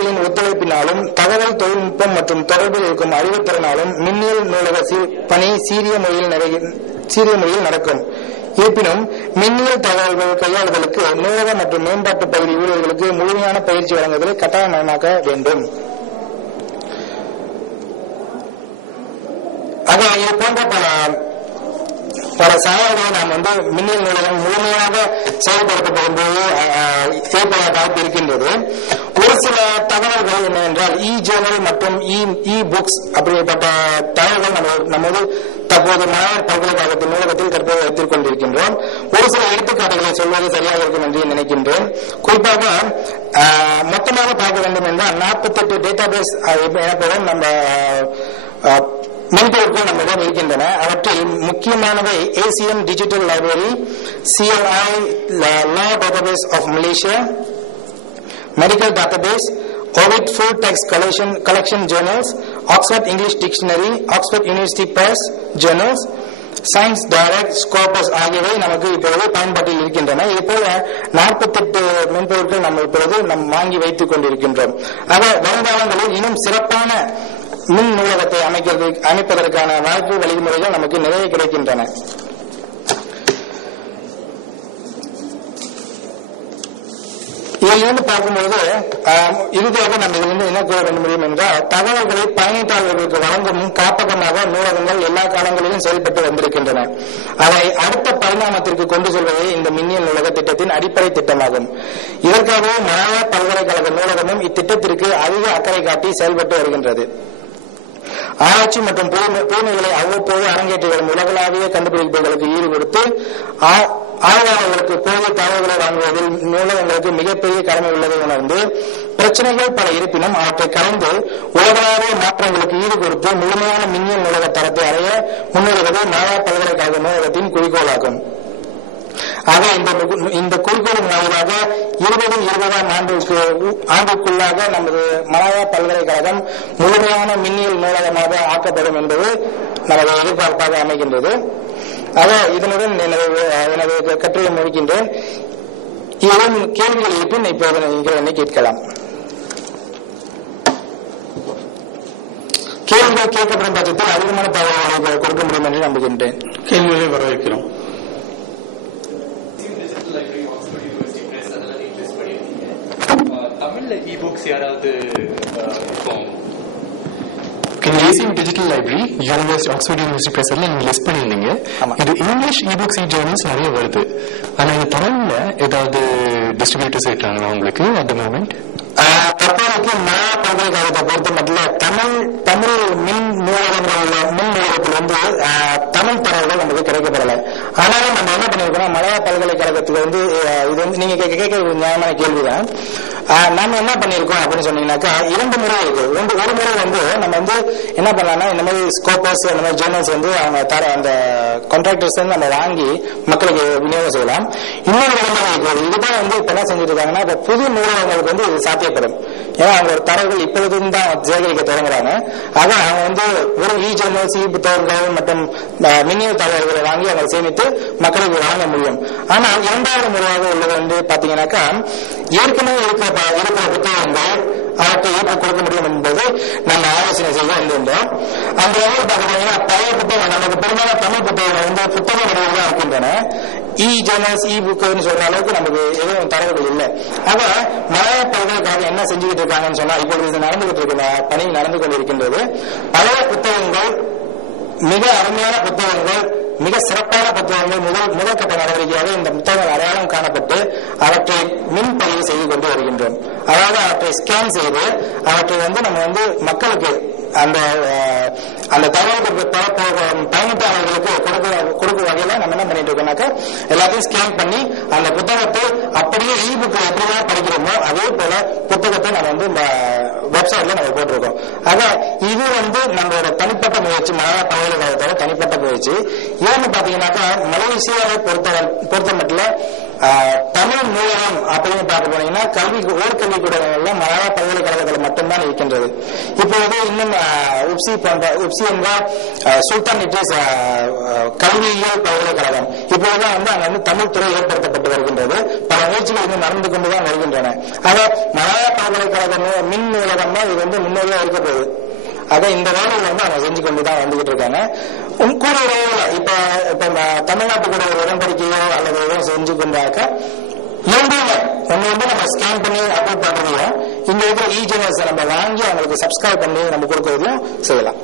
ஆசிரியர்களின் ஒத்துழைப்பினாலும் தகவல் தொழில்நுட்பம் மற்றும் தொடர்பில் இருக்கும் அறிவுத்திறனாலும் மின்னியல் நூலக பணி சீரிய முறையில் நடக்கும். இருப்பினும் மின்னியல் தகவல்கள் கையாளுதலுக்கு நூலக மற்றும் மேம்பாட்டு பகுதி ஊழியர்களுக்கு முழுமையான பயிற்சி வழங்குவதை கட்டாயமாக்க வேண்டும். ஆக இது போன்ற பல சவால்களை நாம் மின்னியல் நூலகம் முழுமையாக செயல்படுத்தப்படும் போது வாய்ப்பு இருக்கின்றது. ஒரு சில தகவல்கள் என்னவென்றால் ஜேர்னல் மற்றும் புக்ஸ் அப்படிப்பட்ட தகவல்கள் நமது தற்போது மாணவர் பல்கலைக்கழகத்தின் நூலகத்தில் தற்போது வைத்துக் கொண்டிருக்கின்றோம். ஒரு சில எடுத்துக்காட்டுகளை சொல்வது சரியாக இருக்கும் என்று நினைக்கின்றேன். குறிப்பாக மொத்தமாக பார்க்க வேண்டும் என்றால் 48 டேட்டாபேஸ் எனப்படும் நம்ம மென்பொருட்கள் நம்மிடம் இருக்கின்றன. அவற்றில் முக்கியமானவை Asian digital library, CLI law database of Malaysia, medical database, Ovid full text collection journals, Oxford English Dictionary, Oxford University Press journals, Science Direct, Scopus ஆகியவை நமக்கு இப்பொழுது பயன்பாட்டில் இருக்கின்றன. இதுபோல 48 மென்பொருட்கள் நம்ம இப்பொழுது வாங்கி வைத்துக் கொண்டிருக்கின்றோம். ஆக வருங்காலங்களில் இன்னும் சிறப்பான மின் நூலகத்தை அமைப்பதற்கான வாய்ப்பு வழிமுறைகள் நமக்கு நிறைய கிடைக்கின்றன. இதிலிருந்து பார்க்கும்போது இறுதியாக நம்ம இதிலிருந்து என்ன கூற வேண்டும் முடியும் என்றால், தகவல்களை பயணித்தாளர்களுக்கு வழங்கும் காப்பகமாக நூலகங்கள் எல்லா காலங்களிலும் செயல்பட்டு வந்திருக்கின்றன. அதை அடுத்த பரிணாமத்திற்கு கொண்டு செல்வதே இந்த மின்னியல் நூலக திட்டத்தின் அடிப்படை திட்டமாகும். இதற்காகவே மலாயா பல்கலைக்கழக நூலகமும் இத்திட்டத்திற்கு அதிக அக்கறை காட்டி செயல்பட்டு வருகின்றது. ஆராய்ச்சி மற்றும் புதுமைகளை அவ்வப்போது அரங்கேற்றி வரும் உலகளாவிய கண்டுபிடிப்புகளுக்கு ஈடுபடுத்தி ஆய்வாளர்களுக்கு போதிய தகவல்களை வாங்குவதில் நூலகங்களுக்கு மிகப்பெரிய கடமை உள்ளதை உணர்ந்து, பிரச்சனைகள் பல இருப்பினும் அவற்றை கலந்து உலகளாவிய மாற்றங்களுக்கு ஈடுபடுத்தி முழுமையான மின்னியல் நூலக தரத்தை அடைய முன்னுரிவது மலாயா பல்கலைக்கழக நூலகத்தின் குறிக்கோளாகும். ஆக இந்த குறிக்கோளின் வாயிலாக 2020ஆம் ஆண்டுக்குள்ளாக நமது மலாயா பல்கலைக்கழகம் முழுமையான மின்னியல் நூலகமாக ஆக்கப்படும் என்பது நமது எதிர்பார்ப்பாக அமைகின்றது. ஆக இதனுடன் எனது கட்டுரை முடிக்கின்றேன். இதன் கேள்விகள் இருப்பின் இப்போது நீங்கள் என்னை கேட்கலாம். கேள்விகள் கேட்கப்படும் பட்சத்தில் அதிகமான தகவல்களை கொடுக்க முடியும் என்று நம்புகின்றேன். கேள்விகளை வரவேற்கிறோம். தமிழ்ல புக்ஸ் யாராவது Asian digital library, university, Oxford university press நீங்க லிஸ்ட் பண்ணிருந்தீங்க. இது இங்கிலீஷ் புக்ஸ் ஜேர்னல்ஸ் நிறைய வருது. ஆனா இந்த தமிழ்ல ஏதாவது டிஸ்ட்ரிபியூட்டர்ஸ் இருக்காங்களா உங்களுக்கு அட் த மோமெண்ட்? தற்போதைக்கு மலாயா பல்கலைக்கழகத்தை பொறுத்த மட்டும் தமிழ் மின் நூலகத்தில் தமிழ் தரவுகள் நமக்கு கிடைக்கப்படலை. ஆனாலும் நம்ம என்ன பண்ணிருக்கோம், மலாயா பல்கலைக்கழகத்துல இது நீங்க கேட்க ஒரு நியாயமான கேள்விதான். நாம என்ன பண்ணிருக்கோம் அப்படின்னு சொன்னீங்கன்னாக்கா 2 முறை இருக்கு. ஒரு முறை நம்ம என்ன பண்ணலாம்னா, இந்த மாதிரி ஸ்கோப்பஸ் இந்த மாதிரி ஜேர்னல்ஸ் அவங்க தர அந்த கான்ட்ராக்டர்ஸ் நம்ம வாங்கி மக்களுக்கு விநியோகம் செய்யலாம். இன்னொரு விதமாக இருக்கிறது. இதுதான் இப்ப என்ன செஞ்சுட்டு இருக்காங்கன்னா, இப்ப புது நூலகங்களுக்கு இது சாத்தியப்படும். ஏன்னா அவங்க தரவுகள் இப்பொழுதும் தான் சேகரிக்க தொடங்குறாங்க. ஆக அவங்க ஒரு ஜேர்னல்ஸ், புத்தகங்கள் மற்றும் மின்னியல் தகவல்களை வாங்கி அவங்க சேமித்து மக்களுக்கு வழங்க முடியும். ஆனால் 2வது முறையாக உள்ளது பாத்தீங்கன்னாக்கா, ஏற்கனவே இருக்கிற புத்தகங்கள் அவற்றை ஏற்க கொடுக்க முடியும் என்பது நம்ம ஆலோசனை செய்ய வந்திருந்தோம். அந்த பார்த்தீங்கன்னா பழைய புத்தகம் நமக்கு பெரும்பாலான தமிழ் புத்தகங்கள் புத்தக வடிவங்கள் இருக்கின்றன. ஜேர்னல்ஸ், புக்குன்னு சொல்ற அளவுக்கு நமக்கு எதுவும் தரவுகள் இல்லை. ஆக மலாயா பல்கலைக்கழகம் என்ன செஞ்சுக்கிட்டு இருக்காங்கன்னு சொன்னா, இப்பொழுது இது நடந்துகிட்டு இருக்கிற பணி நடந்து கொண்டிருக்கின்றது. பழைய புத்தகங்கள், மிக அருமையான புத்தகங்கள், மிக சிறப்பான புத்தகங்கள் முதற்கட்ட நடவடிக்கையாக இந்த புத்தகங்கள் அடையாளம் காணப்பட்டு அவற்றை மின்பதிவு செய்து கொண்டு வருகின்றோம். அதாவது அவற்றை ஸ்கேன் செய்து அவற்றை நம்ம மக்களுக்கு அந்த தகவலுக்கு பயணிப்பாளர்களுக்கு கொடுக்கும் வகையில நம்ம என்ன பண்ணிட்டு இருக்கோம்னாக்கா, எல்லாத்தையும் ஸ்கேன் பண்ணி அந்த புத்தகத்தை அப்படியே புக்கை எப்படிதான் படிக்கிறோமோ அதே போல புத்தகத்தை நம்ம இந்த வெப்சைட்ல நம்ம போட்டிருக்கோம். ஆக இது நம்மளோட தனிப்பட்ட முயற்சி, மலாயா பல்கலைக்கழகத்தோட தனிப்பட்ட முயற்சி. ஏன்னு பாத்தீங்கன்னாக்கா, மலேசியாவை பொறுத்த மட்டும் தமிழ் நூலகம் அப்படின்னு பார்க்க போனீங்கன்னா உயர்கல்வி கூடங்கள்ல மலாயா பல்கலைக்கழகத்தில் மட்டும்தான் இருக்கின்றது. இப்போது இன்னும் உப்சி என்ற சுல்தான் இட்ரிஸ் கல்வியியல் பல்கலைக்கழகம் இப்போதுதான் அங்க தமிழ் துறை ஏற்படுத்தப்பட்டு வருகின்றது. பல முயற்சிகள் இன்னும் நடந்து கொண்டுதான் வருகின்றன. ஆக மலாயா பல்கலைக்கழகம் பல்கலைக்கழக மின் நூலகம் தான் இது வந்து முன்னோடியா இருக்க போகுது. அதான் இந்த வேலையில வந்து அவங்க செஞ்சு கொண்டுதான் வந்துகிட்டு இருக்காங்க. கூட இப்ப தமிழ்நாட்டு கூட ஒரு உடன்படிக்கையோ அல்லது எதுவும் செஞ்சு கொண்டாக்க ஒன்னு வந்து நம்ம ஸ்கேன் பண்ணி அப்லோட் பண்றதையும் இங்க இருக்கிற இ-ஜர்னல்ஸ் நம்ம வாங்கி அவங்களுக்கு சப்ஸ்கிரைப் பண்ணி நம்ம கொடுக்கறதையும் செய்யலாம்.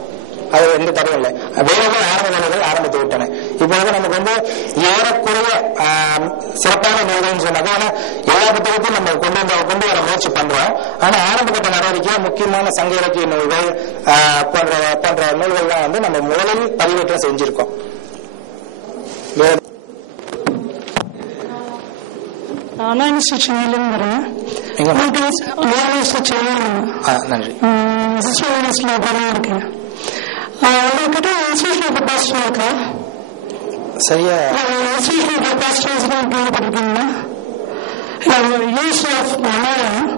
அது எந்த தடையும் இல்லை. வேலைகள் ஆரம்ப வேலைகள் ஆரம்பித்து விட்டன. இப்ப வந்து நமக்கு வந்து ஏறக்குறைய சிறப்பான நூல்கள்னு சொன்னாங்க. ஆனா எல்லா புத்தகத்தையும் நம்ம கொண்டு வர முயற்சி பண்றோம். ஆனா ஆரம்ப கட்ட நடவடிக்கையா முக்கியமான சங்க இலக்கிய நூல்கள் போன்ற நூல்கள்லாம் வந்து நம்ம முதலில் பதிவேற்றம் செஞ்சிருக்கோம். சென்னையிலும் வரேன். நன்றி. இருக்கேன். உங்ககிட்ட இன்ஸ்டிடியூஷன் கெப்பாசிட்டி இருக்கா? சரியா இன்ஸ்டிடியூஷன் கெப்பாசிட்டிஸ் கேள்விப்பட்டிருக்கீங்களா? யூஸ் ஆஃப் மலையாளம்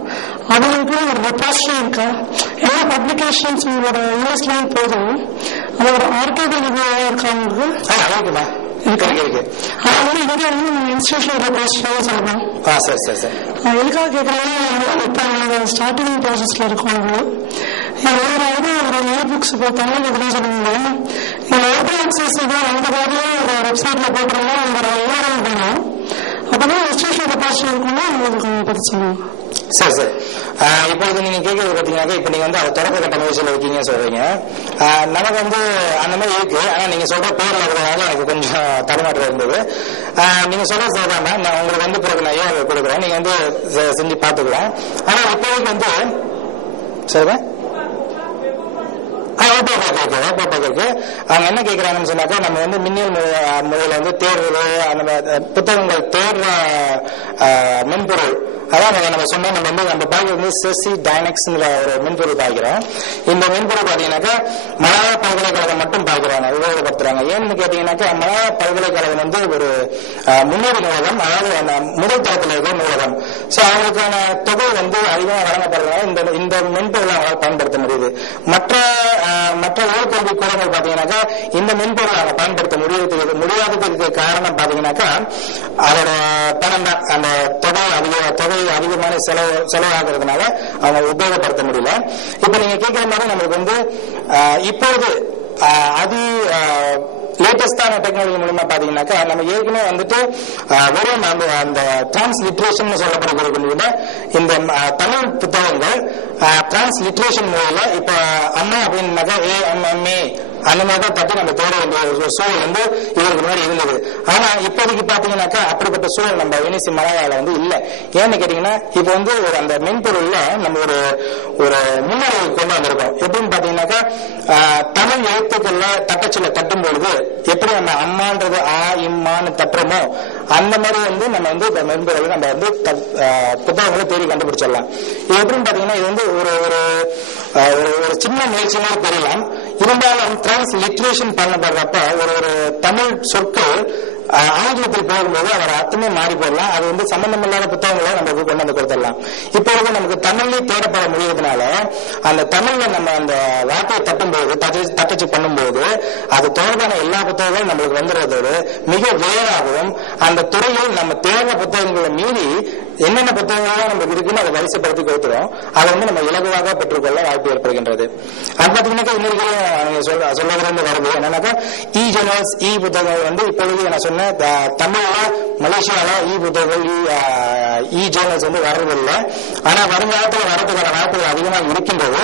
அவங்களுக்கு ஒரு கெப்பாசிட்டி இருக்கா? எல்லா பப்ளிகேஷன்ஸ் உங்களோட யூஎஸ்லாம் போதும். அதோட ஆர்டிகல் இருக்கா உங்களுக்கு? எதுக்காக கேட்கறாங்க, ஸ்டார்டிங் ப்ராசஸ்ல இருக்கவங்க ஒரு புக்ஸ் இப்போ தமிழ் எதுவும் சொன்னீங்க. ஓப்பன் ஆக்சஸ் அந்த மாதிரி ஒரு வெப்சைட்ல போட்டுருந்தா உங்களோட விவரம் வேணும். அப்பதான் ரெஜிஸ்ட்ரேஷன் கெப்பாசிட்டி இருக்குன்னா உங்களுக்கு பற்றி சொல்லுவாங்க. சரி சரி. இப்போது நீங்க கேட்கறது பாத்தீங்கன்னா இப்ப நீங்க வந்து தொடக்க கட்ட முயற்சியில இருக்கீங்க சொல்றீங்க. நமக்கு வந்து அந்த மாதிரி இருக்கு. ஆனா நீங்க சொல்ற பேர்ல இருக்கிறதால எனக்கு கொஞ்சம் தடுமாற்றம் இருந்தது. நீங்க சொல்ற சொல்றாங்க நான் உங்களுக்கு வந்து பிறகு நான் ஏன் கொடுக்குறேன், நீங்க வந்து செஞ்சு பாத்துக்கலாம். ஆனா இப்போதைக்கு வந்து சரி அவங்க என்ன கேட்கிறாங்கன்னு சொன்னாக்கா நம்ம வந்து மின்னியல் முறையில வந்து தேர்வு அந்த புத்தகங்கள் தேர்ற மென்பொருள் அதான் நம்ம சொன்னோம். நம்ம பாக்கி வந்து செசி டைனக்ஸ் ஒரு மென்பொருள் பாக்கிறோம். இந்த மென்பொருள் பாத்தீங்கன்னாக்கா மலையாள பல்கலைக்கழகம் மட்டும் பாக்குறாங்க, உபயோகப்படுத்துறாங்க. ஏன்னு கேட்டீங்கன்னாக்கா மலையாள பல்கலைக்கழகம் வந்து ஒரு முன்னோடி நூலகம், அதாவது முதல் தரத்தில் இருக்கிற நூலகம். சோ அவங்களுக்கான தொகை வந்து அதிகமாக வழங்கப்படுறதுனால இந்த மென்பொருளை அவங்களால பயன்படுத்த முடியுது. மற்ற உயர்கல்வி கூடங்கள் பாத்தீங்கன்னாக்கா இந்த மென்பொருளை அவங்க பயன்படுத்த முடியாததுக்கு காரணம் பாத்தீங்கன்னாக்கா அதோட பணம் தான், அந்த தொகை அதிகமான செலவாகிறதுனால அவங்க உபயோகப்படுத்த முடியல. இப்ப நீங்க கேட்கிற மாதிரி நம்மளுக்கு வந்து இப்பொழுது லேட்டஸ்டான டெக்னாலஜி மூலமா பாத்தீங்கன்னாக்கா நம்ம ஏற்கனவே வந்துட்டு வெறும் அந்த டிரான்ஸ்லிட்ரேஷன் சொல்லப்படக்கூடிய இந்த தமிழ் புத்தகங்கள் டிரான்ஸ்லிட்ரேஷன் முறையில இப்ப அம்மா அப்படின்னாக்கா AMMA அந்த மாதிரிதான் தட்டி நம்ம தேட வேண்டிய ஒரு சூழல் வந்து இதற்கு முன்னாடி இருந்தது. ஆனா இப்போதைக்கு பாத்தீங்கன்னாக்கா அப்படிப்பட்ட சூழல் நம்ம யூனிசி மலையாள வந்து இல்ல. ஏன்னு கேட்டீங்கன்னா இப்ப வந்து ஒரு அந்த மென்பொருள்ல நம்ம ஒரு முன்னறிவு கொண்டு வந்திருக்கோம். எப்படின்னு பாத்தீங்கன்னாக்கா தமிழ் எழுத்துக்கள்ல தட்டச்சில தட்டும் பொழுது எப்படி நம்ம அம்மான்றது இம்மான்னு தட்டுறோமோ அந்த மாதிரி வந்து நம்ம வந்து இந்த மென்பொருள் நம்ம வந்து புத்தகங்களை தேடி கண்டுபிடிச்சிடலாம். இது எப்படின்னு பாத்தீங்கன்னா இது வந்து ஒரு சின்ன முயற்சி மாதிரி தெரியலாம். இருந்தாலும் டிரான்ஸ்லிட்ரேஷன் பண்ணப்படுறப்ப ஒரு தமிழ் சொற்கள் ஆங்கிலத்தில் போகும்போது அதோட அர்த்தமே மாறி போடலாம். அது வந்து சம்பந்தம் இல்லாத புத்தகங்களை நமக்கு கொண்டு வந்து கொடுத்துடலாம். இப்பொழுது நமக்கு தமிழ்லேயே தேடப்பட முடியறதுனால அந்த தமிழ்ல நம்ம அந்த வார்த்தையை தட்டும்போது தட்டச்சு பண்ணும்போது அது தொடர்பான எல்லா புத்தகங்களும் நம்மளுக்கு வந்துடுறதோடு மிக வேறாகவும் அந்த துறையில் நம்ம தேர்ந்த புத்தகங்களை மீறி என்னென்ன புத்தகங்கள்லாம் நமக்கு இருக்குன்னு அதை வரிசைப்படுத்தி கொடுத்துரும். அதை வந்து நம்ம இலகுவாக பெற்றுக்கொள்ள வாய்ப்பு ஏற்படுகின்றது. அது பாத்தீங்கன்னாக்கா இன்னொரு சொல்ல வருது என்னன்னாக்கா இ-ஜர்னல்ஸ் புத்தகங்கள் வந்து இப்பொழுது நான் சொன்ன தமிழ்ல மலேசியால புத்தகங்கள் இ-ஜர்னல்ஸ் வந்து வர்றதில்லை. ஆனா வருங்காலத்தில் வரதுக்கான வாய்ப்புகள் அதிகமாக இருக்கின்றது.